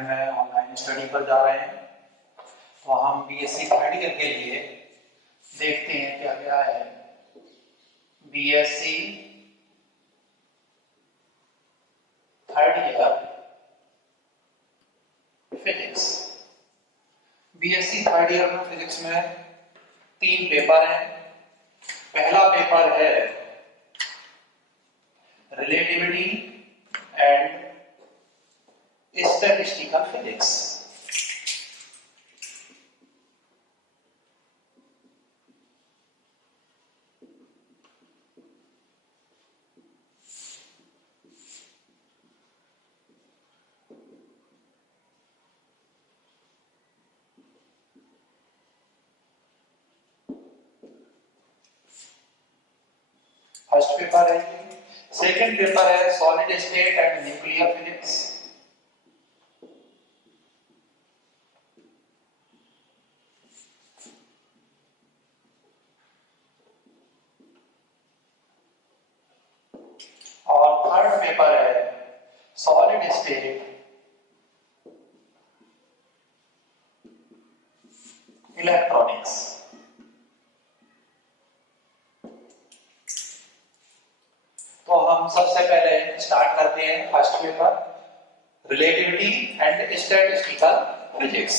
Time में online study पर जा रहे हैं, तो हम बीएससी थर्ड ईयर के लिए देखते हैं क्या क्या है। BSc third year physics. BSc third year में फिजिक्स में 3 पेपर हैं। पहला पेपर है relativity and statistical physics. First paper है। सेकंड पेपर है solid state and nuclear physics. और थर्ड पेपर है सॉलिड स्टेट इलेक्ट्रॉनिक्स। तो हम सबसे पहले स्टार्ट करते हैं first paper relativity and statistical physics.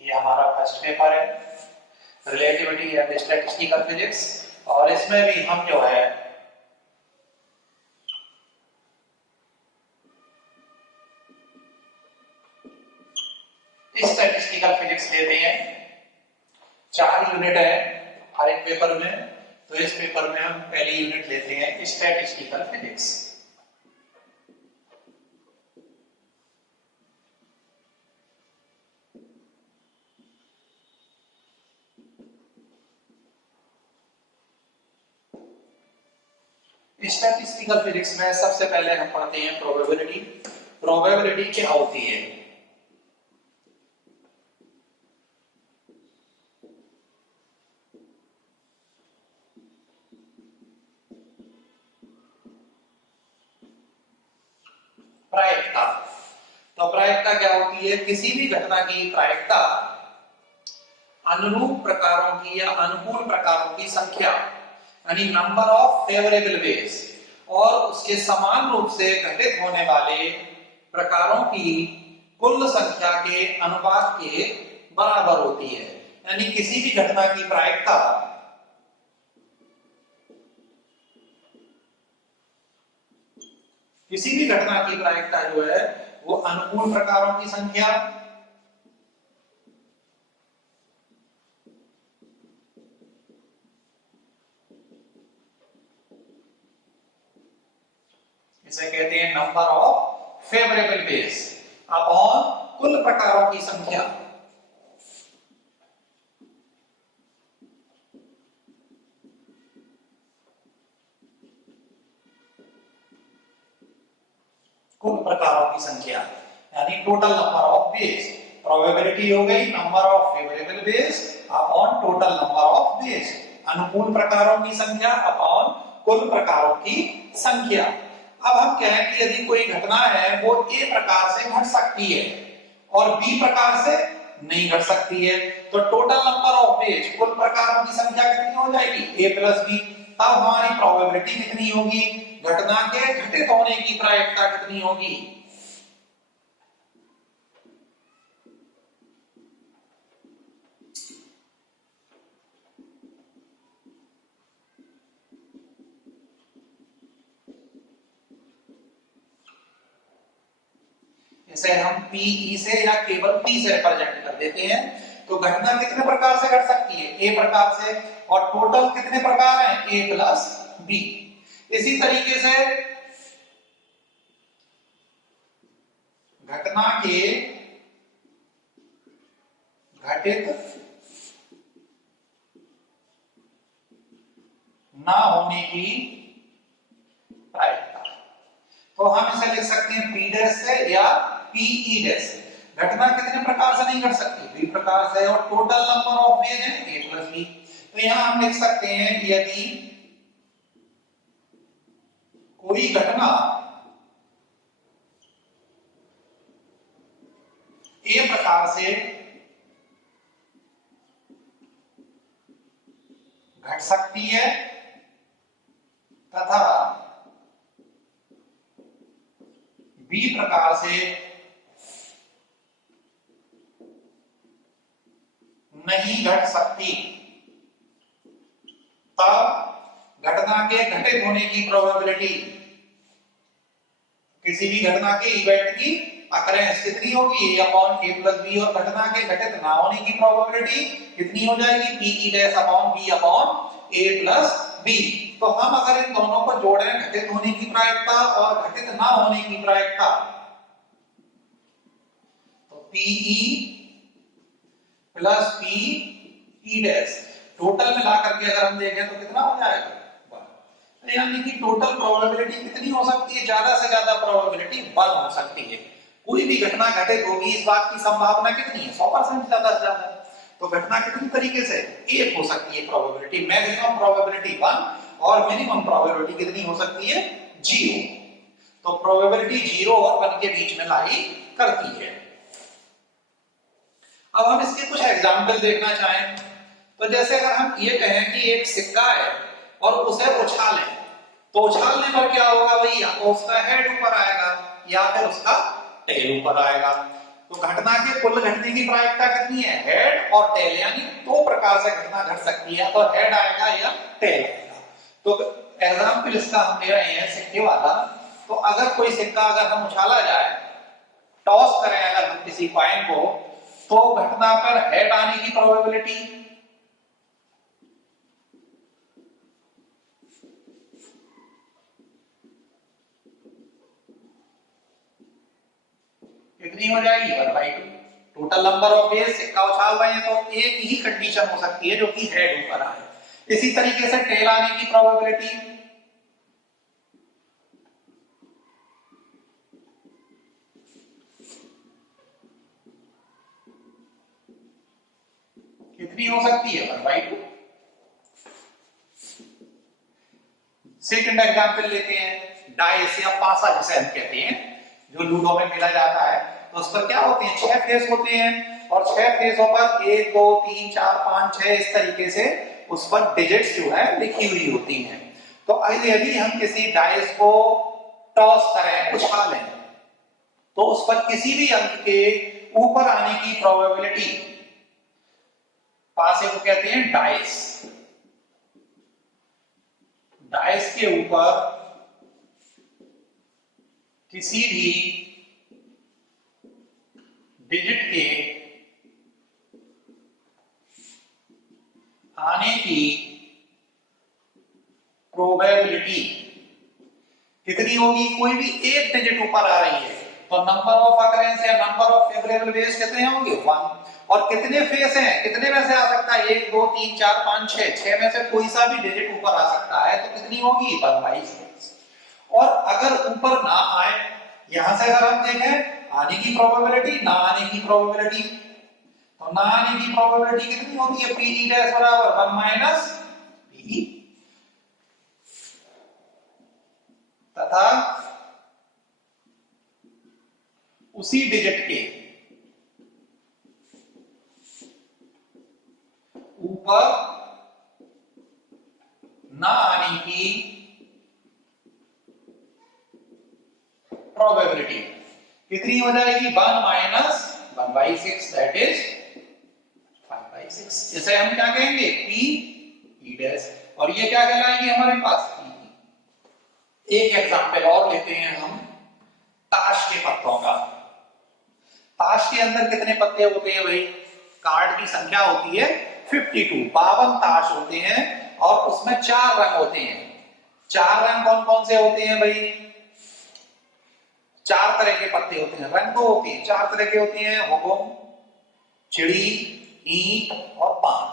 ये हमारा फर्स्ट पेपर है रिलेटिविटी एंड स्टैटिस्टिकल फिजिक्स, और इसमें भी हम जो है स्टैटिस्टिकल फिजिक्स लेते हैं। 4 यूनिट है हर एक पेपर में, तो इस पेपर में हम पहली यूनिट लेते हैं स्टैटिस्टिकल फिजिक्स। स्टैटिस्टिकल फिजिक्स में सबसे पहले हम पढ़ते हैं प्रोबेबिलिटी। प्रोबेबिलिटी क्या होती है? प्रायिकता। तो प्रायिकता क्या होती है? किसी भी घटना की प्रायिकता अनुरूप प्रकारों की या अनुकूल प्रकारों की संख्या यानी नंबर ऑफ फेवरेबल वेज और उसके समान रूप से घटित होने वाले प्रकारों की कुल संख्या के अनुपात के बराबर होती है। यानी किसी भी घटना की प्रायिकता जो है वो अनुकूल प्रकारों की संख्या इसे कहते हैं number of favourable ways upon कुल प्रकारों की संख्या। कुल प्रकारों की संख्या यानी total number of ways. Probability हो गई number of favourable ways upon total number of ways, अनुकूल प्रकारों की संख्या अपॉन कुल प्रकारों की संख्या। अब हम कहें कि यदि कोई घटना है वो ए प्रकार से घट सकती है और बी प्रकार से नहीं घट सकती है, तो टोटल नंबर ऑफ वेज कुल प्रकारों की संख्या कितनी हो जाएगी? ए प्लस बी। तब हमारी प्रोबेबिलिटी कितनी होगी? घटना के घटित होने की प्रायिकता कितनी होगी? इसे हम पीई से या केवल पी से रिप्रेजेंट कर देते हैं। तो घटना कितने प्रकार से घट सकती है? ए प्रकार से। और टोटल कितने प्रकार हैं? ए प्लस बी। इसी तरीके से घटना के घटित ना होने की प्रायिकता, तो हम इसे लिख सकते हैं पी डैश से या पीई डैश से। घटना कितने प्रकार से नहीं घट सकती? बी प्रकार से। और टोटल नंबर ऑफ वेज है ए प्लस बी। तो यहां हम लिख सकते हैं यदि कोई घटना ए प्रकार से घट सकती है तथा बी प्रकार से नहीं घट सकती, तब घटना के घटित होने की प्रोबेबिलिटी, किसी भी घटना के इवेंट की अकरेंस कितनी होगी, a upon a plus B, और घटना के घटित ना होने की प्रोबेबिलिटी कितनी हो जाएगी, p dash upon b upon a plus b। तो हम अगर इन दोनों को जोड़ें, घटित होने की प्रायिकता और घटित ना होने की प्रायिकता, तो pe plus p e dash total मिला करके अगर हम देखें तो कितना हो जाएगा, यानी कि टोटल प्रोबेबिलिटी कितनी हो सकती है, ज्यादा से ज्यादा प्रोबेबिलिटी 1 हो सकती है। कोई भी घटना घटित होगी इस बात की संभावना कितनी है, 100% ज्यादा से ज्यादा। तो घटना कितनी तरीके से, एक हो सकती है प्रोबेबिलिटी, मैक्सिमम प्रोबेबिलिटी 1 और मिनिमम प्रोबेबिलिटी कितनी हो सकती है, 0। तो प्रोबेबिलिटी 0 और 1 के बीच में लाई करती है। अब हम इसके कुछ एग्जाम्पल देखना चाहें तो जैसे अगर हम ये कहें कि एक सिक्का है और उसे उछालें, तो उछालने पर क्या होगा भाई, या तो उसका हेड ऊपर आएगा या फिर उसका टेल ऊपर आएगा। तो घटना के कुल घटने की प्रायिकता कितनी है, हेड और टेल, यानी दो प्रकार से घटना घट सकती है, तो हेड आएगा या टेल आएगा। तो एग्जाम्पल इसका हम ले रहे हैं सिक्के वाला। तो अगर कोई सिक्का अगर हम उछाला जाए, टॉस करें अगर हम किसी कॉइन को, तो घटना पर हेड आने की प्रोबेबिलिटी कितनी हो जाएगी, 1/2। टोटल नंबर ऑफ डेज सिक्का उछाल रहे हैं तो एक ही कंडीशन हो सकती है जो कि हेड ऊपर आए। इसी तरीके से टेल आने की प्रोबेबिलिटी कितनी हो सकती है, 1/2। सेकंड एग्जांपल लेते हैं, डाइस या पासा जिसे हम कहते हैं, जो लूडो में खेला जाता है। तो उस पर क्या होते हैं, 6 फेस होते हैं और 6 फेसों पर 1 2 3 4 5 6 इस तरीके से उस पर डिजिट्स जो है लिखी हुई होती हैं। तो यदि हम किसी डाइस को टॉस करें, उछालें, तो उस पर किसी भी अंक के ऊपर आने की प्रोबेबिलिटी, पासे को कहते हैं डाइस, डाइस के ऊपर किसी भी डिजिट के आने की प्रोबेबिलिटी कितनी होगी, कोई भी एक डिजिट ऊपर आ रही है तो नंबर ऑफ अकरेंस या नंबर ऑफ फेवरेबल वेज कितने होंगे, 1। और कितने फेस हैं, कितने में से आ सकता है, 1 2 3 4 5 6, 6 में से कोई सा भी डिजिट ऊपर आ सकता है, तो कितनी होगी, 1/6। और अगर ऊपर ना आए, यहां से अगर हम देखें आने की प्रोबेबिलिटी, ना आने की प्रोबेबिलिटी, तो ना आने की प्रोबेबिलिटी कितनी होती है, पी डैश बराबर 1 माइनस पी, तथा उसी डिजिट के ऊपर ना आने की प्रोबेबिलिटी कितनी हो जाएगी, 1 माइनस 1/6, दैट इज 5/6। इसे हम क्या कहेंगे, पी ई डैश, और ये क्या कहलाएगी हमारे पास, पी। एक एग्जांपल और लेते हैं हम ताश के पत्तों का। ताश के अंदर कितने पत्ते होते हैं भाई, कार्ड की संख्या होती है 52, 52 ताश होते हैं और उसमें 4 रंग होते हैं। 4 रंग कौन कौन से होते हैं भाई, 4 तरह के पत्ते होते हैं, रंग तो होते हैं 4 तरह के होते हैं, हुकुम, चिड़ी, ईंट और पान,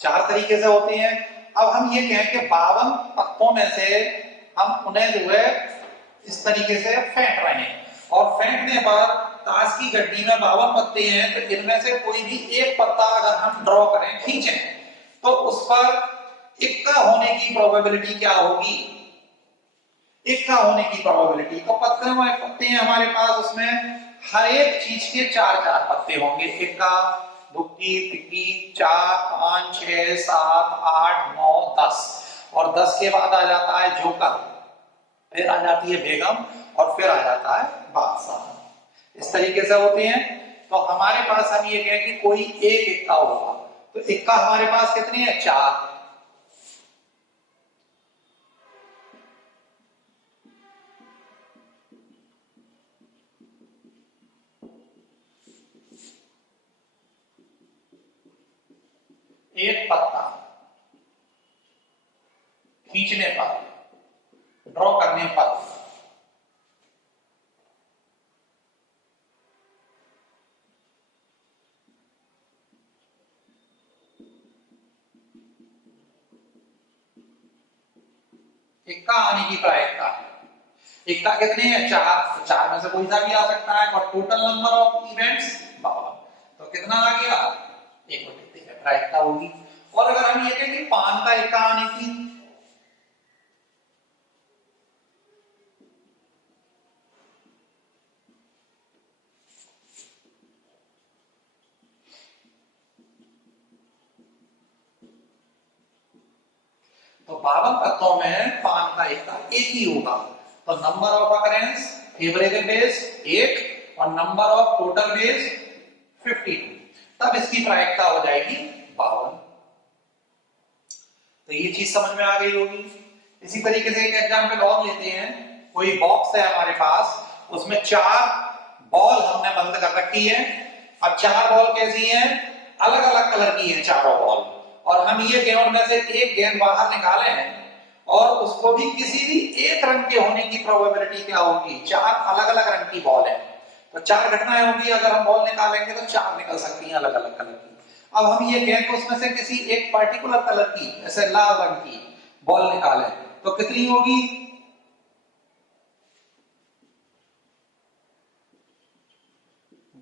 4 तरीके से होते हैं। अब हम ये कहें कि 52 पत्तों में से हम उन्हें जो है इस तरीके से फेंट रहे हैं, और फेंकने पर ताश की गड्डी में 52 पत्ते हैं, तो इनमें से कोई भी एक पत्ता अगर हम ड्रॉ करें, खींचें, तो उस पर इक्का होने की प्रोबेबिलिटी क्या होगी, इक्का होने की प्रोबेबिलिटी। तो पत्ते हैं हमारे पास, उसमें हर एक चीज के चार चार पत्ते होंगे। इक्का, दुक्की, तिक्की, 4, 5, 6, 7, 8, 9, 10, और 10 के बाद आ जाता है जोकर, फिर आ जाती है बेगम, और फिर आ जाता है बादशाह। इस तरीके से होते हैं। तो हमारे पास हम ये कहें कि कोई एक इक्का होगा, तो इक्का हमारे पास कितने हैं? 4। एक पत्ता खींचने पर, ड्रॉ करने पर, इक्का आने की प्रायिकता है। इक्का कितने हैं? 4। तो 4 में से कोई सा भी आ सकता है, और टोटल नंबर ऑफ इवेंट्स 52। तो कितना आ गया? 1/3 है प्रायिकता होगी। और अगर हम ये कहें कि पान का इक्का आने की, तो 52 तत्वों में पान का इक्का एक ही होगा। तो number of occurrence favourable base 1 और नंबर ऑफ टोटल बेस 52, तब इसकी प्रायिकता हो जाएगी 52। तो ये चीज समझ में आ गई होगी। इसी तरीके से एक एग्जांपल और लेते हैं। कोई बॉक्स है हमारे पास, उसमें 4 बॉल हमने बंद कर रखी है। अब 4 बॉल कैसी हैं? अलग अलग कलर की हैं चारों बॉल, और हम ये कहें उनमें से एक गेंद बाहर निकाले हैं, और उसको भी किसी भी एक रंग के होने की प्रोबेबिलिटी क्या होगी? 4 अलग अलग रंग की बॉल है, तो 4 घटनाएं होंगी। अगर हम बॉल निकालेंगे तो 4 निकल सकती हैं अलग अलग कलर की। अब हम ये कहें कि उसमें से किसी एक पर्टिकुलर कलर की, जैसे लाल रंग की बॉल निकालें, तो कितनी होगी?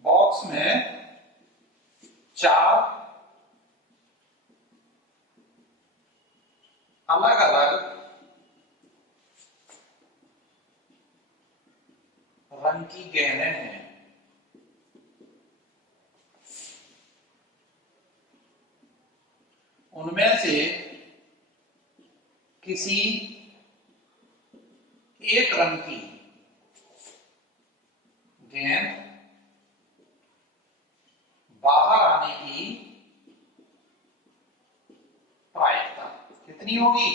बॉक्स में 4 अलग अलग रंग की गेंदें हैं। उनमें से किसी एक रंग की गेंद बाहर आने की प्रायिकता कितनी होगी?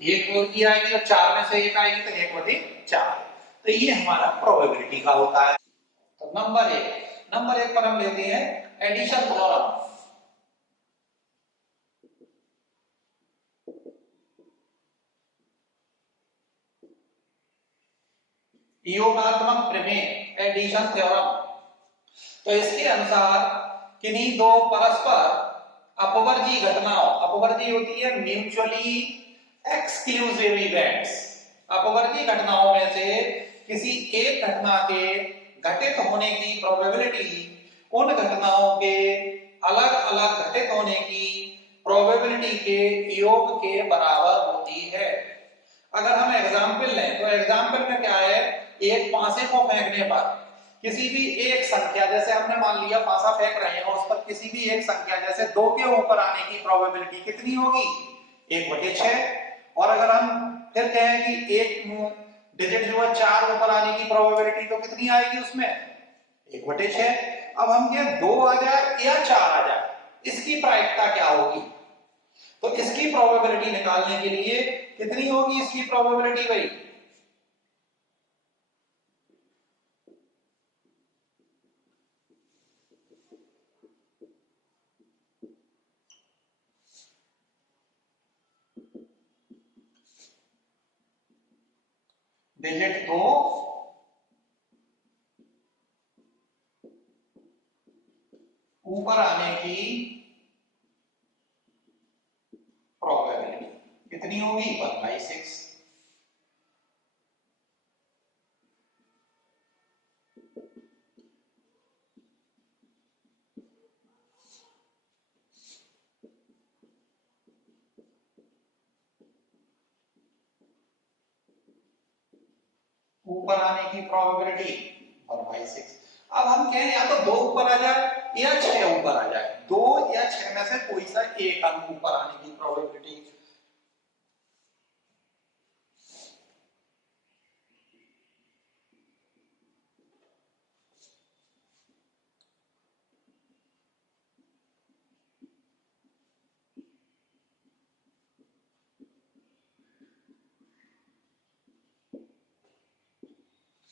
1 की आएगी, और 4 में से एक आएगी, तो 1/4। तो ये हमारा प्रोबेबिलिटी का होता है। तो नंबर 1 पर हम लेते हैं एडिशन थ्योरम। योगात्मक प्रमेय, एडिशन थ्योरम। तो इसके अनुसार किन्हीं दो परस्पर अपवर्जी घटनाओं, अपवर्जी होती है म्यूचुअली एक्सक्लूसिव इवेंट्स, अपवर्जी घटनाओं में से किसी एक घटना के घटित होने की प्रोबेबिलिटी उन घटनाओं के अलग अलग घटित होने की प्रोबेबिलिटी के योग के बराबर होती है। अगर हम एग्जाम्पल लें, तो एग्जाम्पल में क्या है? एक पासे को फेंकने पर किसी भी एक संख्या, जैसे हमने मान लिया पासा फेंक रहे हैं, उस पर किसी भी एक संख्या जैसे 2 के ऊपर आने की प्रोबेबिलिटी कितनी होगी? 1/6। और अगर हम फिर कहें कि एक डिजिट जो है 4 ऊपर आने की प्रोबेबिलिटी, तो कितनी आएगी उसमें? 1/6। अब हम ये 2 आ जाए या 4 आ जाए, इसकी प्रायिकता क्या होगी? तो इसकी प्रोबेबिलिटी निकालने के लिए कितनी होगी इसकी प्रोबेबिलिटी भाई? डिजिट 2 ऊपर आने की प्रोबेबिलिटी कितनी होगी? 1/6। ऊपर आने की प्रोबेबिलिटी 1/6। अब हम कहें या तो 2 ऊपर आ जाए या 6 ऊपर आ जाए, 2 या 6 में से कोई सा एक अंक ऊपर आने की प्रोबेबिलिटी।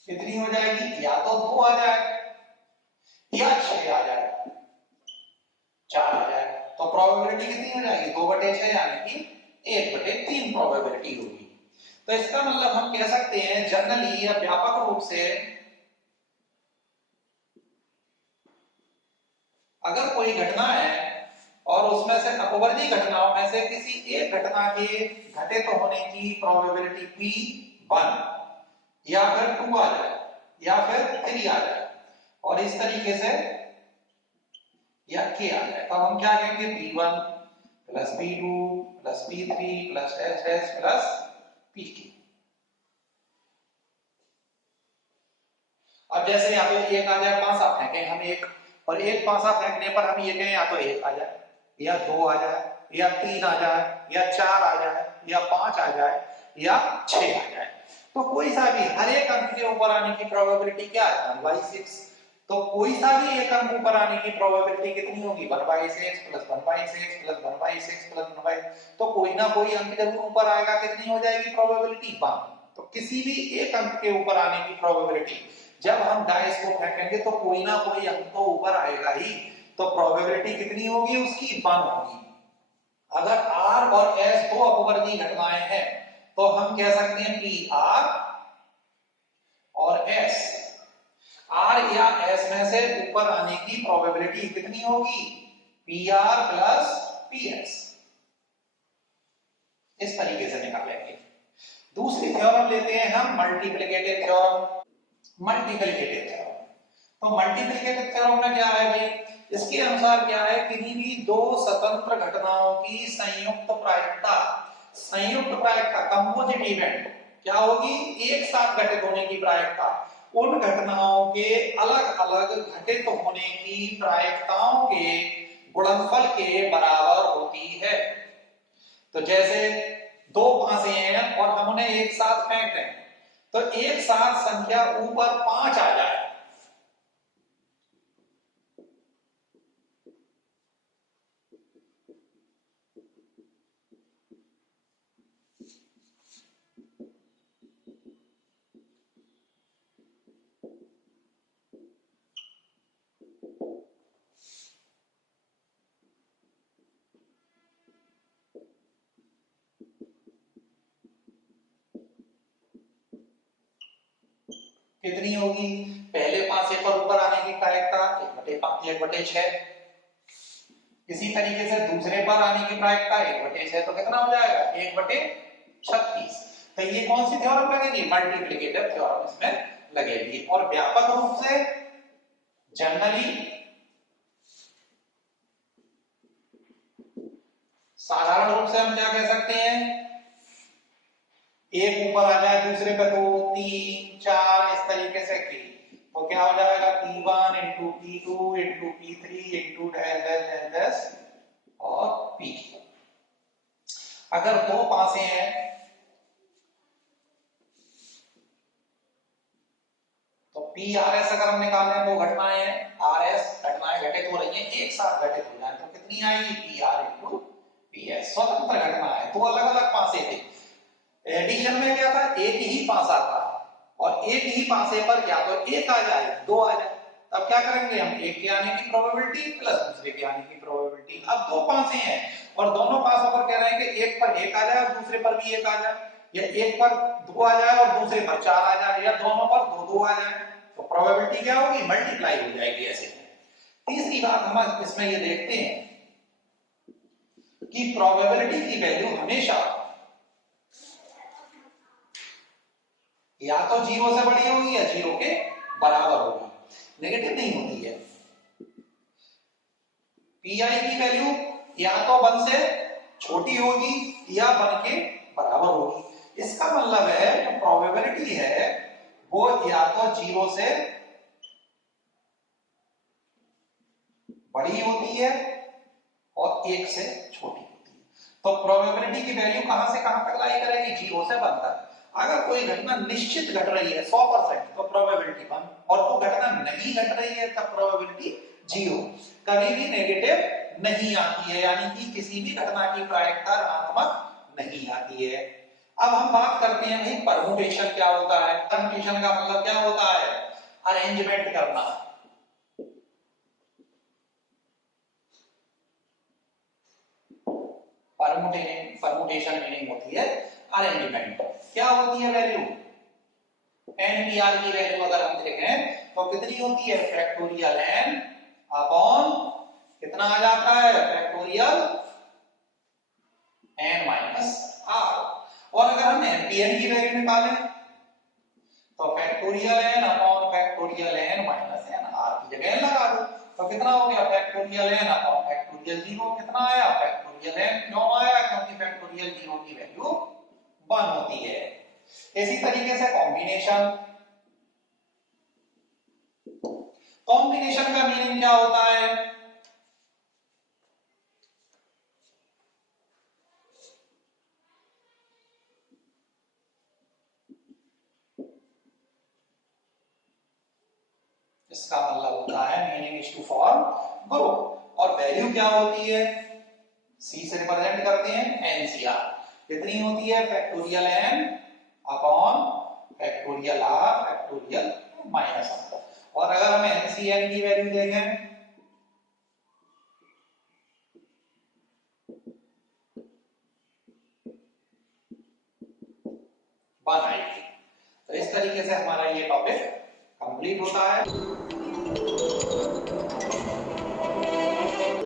कितनी हो जाएगी? या तो 2 आ जाए या 6 आ जाए, 4 आ जाए। तो प्रोबेबिलिटी कितनी हो जाएगी? 2/6 यानी कि 1/3 प्रोबेबिलिटी होगी। तो इसका मतलब हम कह सकते हैं जनरली या व्यापक रूप से, अगर कोई घटना है और उसमें से अपवर्ती घटनाओं में से किसी एक घटना के घटित होने की प्रोबेबिलिटी P1 या फिर 2 आ जाए या फिर 3 आ जाए और इस तरीके से या K आ जाए, तो हम क्या कहेंगे? P1 plus P2 plus P3 plus SS plus PK। अब जैसे यहाँ पे एक आ जाए, पांसा फेंके हम एक, और एक पांसा फेंकने पर हम ये कहें या तो एक आ जाए या 2 आ जाए या 3 आ जाए या 4 आ जाए या 5 आ जाए या 6 आ जाए, तो कोई सा भी हर एक अंक के ऊपर आने की प्रोबेबिलिटी क्या है? 1/6। तो कोई सा भी एक अंक ऊपर आने की प्रोबेबिलिटी कितनी होगी? 1/6 प्लस 1/6 प्लस 1/6 प्लस 1/6। तो कोई ना कोई अंक जरूर ऊपर आएगा, कितनी हो जाएगी प्रोबेबिलिटी? 1। तो किसी भी एक अंक के ऊपर आने की प्रोबेबिलिटी, जब हम डाइस को फेंकेंगे तो कोई ना कोई अंक तो ऊपर आएगा ही, तो प्रोबेबिलिटी कितनी होगी उसकी? 1 होगी। अगर R और S दो अपवर्ती घटनाएं हैं तो हम कह सकते हैं PR और S। R या S में से ऊपर आने की प्रोबेबिलिटी कितनी होगी? PR plus PS। इस तरीके से निकालेंगे। दूसरी थ्योरम लेते हैं हम, मल्टीप्लिकेटिव थ्योरम। मल्टीप्लिकेटिव थ्योरम, तो मल्टीप्लिकेटिव थ्योरम में क्या है भाई? इसके अनुसार क्या है? किन्हीं भी दो स्वतंत्र घटनाओं की संयुक्त प्रायिकता कंपोजिट इवेंट क्या होगी? एक साथ घटित होने की प्रायिकता उन घटनाओं के अलग अलग घटित होने की प्रायिकताओं के गुणनफल के बराबर होती है। तो जैसे दो पांसे हैं और हम उन्हें एक साथ फेंक दें, तो एक साथ संख्या ऊपर 5 आ जाए, कितनी होगी? पहले पांसे पर ऊपर आने की प्रायिकता 1/6। इसी तरीके से दूसरे पर आने की प्रायिकता 1/6, तो कितना हो जाएगा? 1/36। तो ये कौन सी थ्योरम लगेगी? मल्टीप्लिकेटिव थ्योरम इसमें लगेगी। और व्यापक रूप से जनरली, साधारण रूप से हम क्या कह सकते हैं? एक ऊपर आ जाए, दूसरे पे 2 3 4 इस तरीके से की, तो क्या हो जाएगा? P1 into P2 into P3 into dash और P। अगर दो पासे हैं तो PRS अगर हम निकाल रहे हैं, दो घटनाएं हैं, RS घटनाएं घटित हो रही हैं, एक साथ घटित हो जाए, तो कितनी आएगी? PR into PS। स्वतंत्र घटना है, दो अलग अलग पासे थे। एडिशन में क्या था? एक ही पासा था और एक ही पासे पर या तो एक आ जाए, दो आ जाए, तब क्या करेंगे हम? एक के आने की प्रोबेबिलिटी प्लस दूसरे के आने की प्रोबेबिलिटी। अब दो पासे हैं और दोनों पासों पर कह रहे हैं कि एक पर एक आ जाए और दूसरे पर भी एक आ जाए, या एक पर 2 आ जाए और दूसरे पर 4 आ जाए, या दोनों पर 2 आ जाए, तो प्रोबेबिलिटी क्या होगी? मल्टीप्लाई हो जाएगी ऐसे। तीसरी बात हम इसमें ये देखते हैं कि प्रोबेबिलिटी की वैल्यू हमेशा या तो 0 से बड़ी होगी या 0 के बराबर होगी, नेगेटिव नहीं होती है। पीआई की वैल्यू या तो 1 से छोटी होगी या 1 के बराबर होगी। इसका मतलब है जो प्रोबेबिलिटी है वो या तो 0 से बड़ी होती है और 1 से छोटी होती है। तो प्रोबेबिलिटी की वैल्यू कहां से कहां तक लाई करेगी? 0 से 1 तक। अगर कोई घटना निश्चित घट रही है 100% तो प्रोबेबिलिटी 1, और वो घटना नहीं घट रही है तब प्रोबेबिलिटी 0। कभी भी नेगेटिव नहीं आती है, यानी कि किसी भी घटना की प्रायिकता ऋणात्मक नहीं आती है। अब हम बात करते हैं भाई परमुटेशन क्या होता है। परमुटेशन का मतलब क्या होता है? अरेंजमेंट करना। परमुटेशन मीनिंग होती है अरेंजमेंट। क्या होती है वैल्यू? एनपीआर की वैल्यू अगर हम देखें तो कितनी होती है? फैक्टोरियल एन अपॉन कितना आ जाता है? Factorial n minus r. और अगर हम एनपीएन की वैल्यू निकालें तो factorial n upon factorial n minus n, r की जगह एन लगा दो तो कितना हो गया? Factorial n upon factorial 0। कितना आया? Factorial n. क्यों आया? क्योंकि फैक्टोरियल 0 की वैल्यू 1 होती है। इसी तरीके से कॉम्बिनेशन। कॉम्बिनेशन का मीनिंग क्या होता है? इसका मतलब होता है meaning is to form group. और वैल्यू क्या होती है? सी से रिप्रेजेंट करते हैं एनसीआर। कितनी होती है? Factorial n upon factorial r factorial minus r. और अगर हम एनसीएन की वैल्यू देखें बनाएंगे। तो इस तरीके से हमारा ये टॉपिक कंप्लीट होता है।